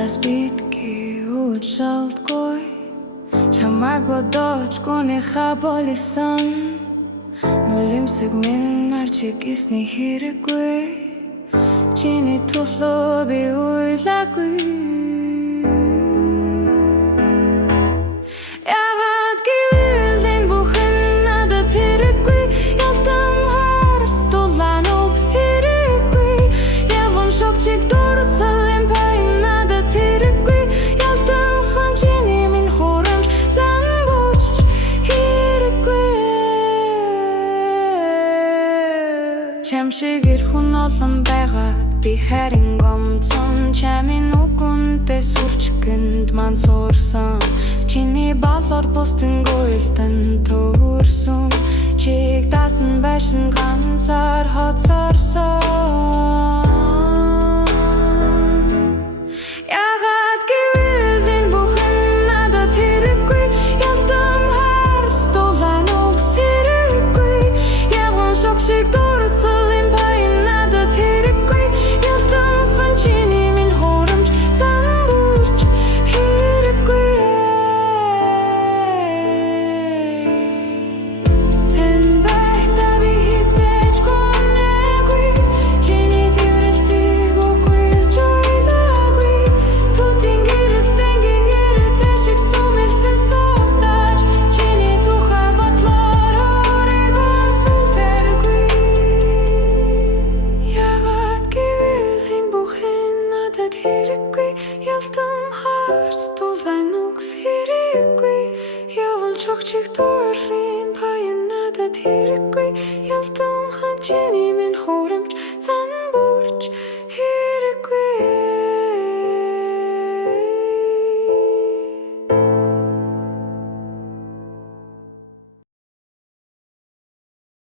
Надаас битгий уучлалгүй чамайг бодож гүнийхээ болсон нулимсэг минь арчиг гисний хэрэггүй чиний тухлоо би уйлаагүй Чамшигэр хүн олон байгаад би харин гомцсон чамийн үгүнтэй сүрчгэнд ман суурсан чиний балар бусдын гуйлдан төрсөн чиг дасан байшин ганцаар хоцорсон Чогчиг дуурлын баян надад хэрэггүй ялтам хан чиний минь хоорон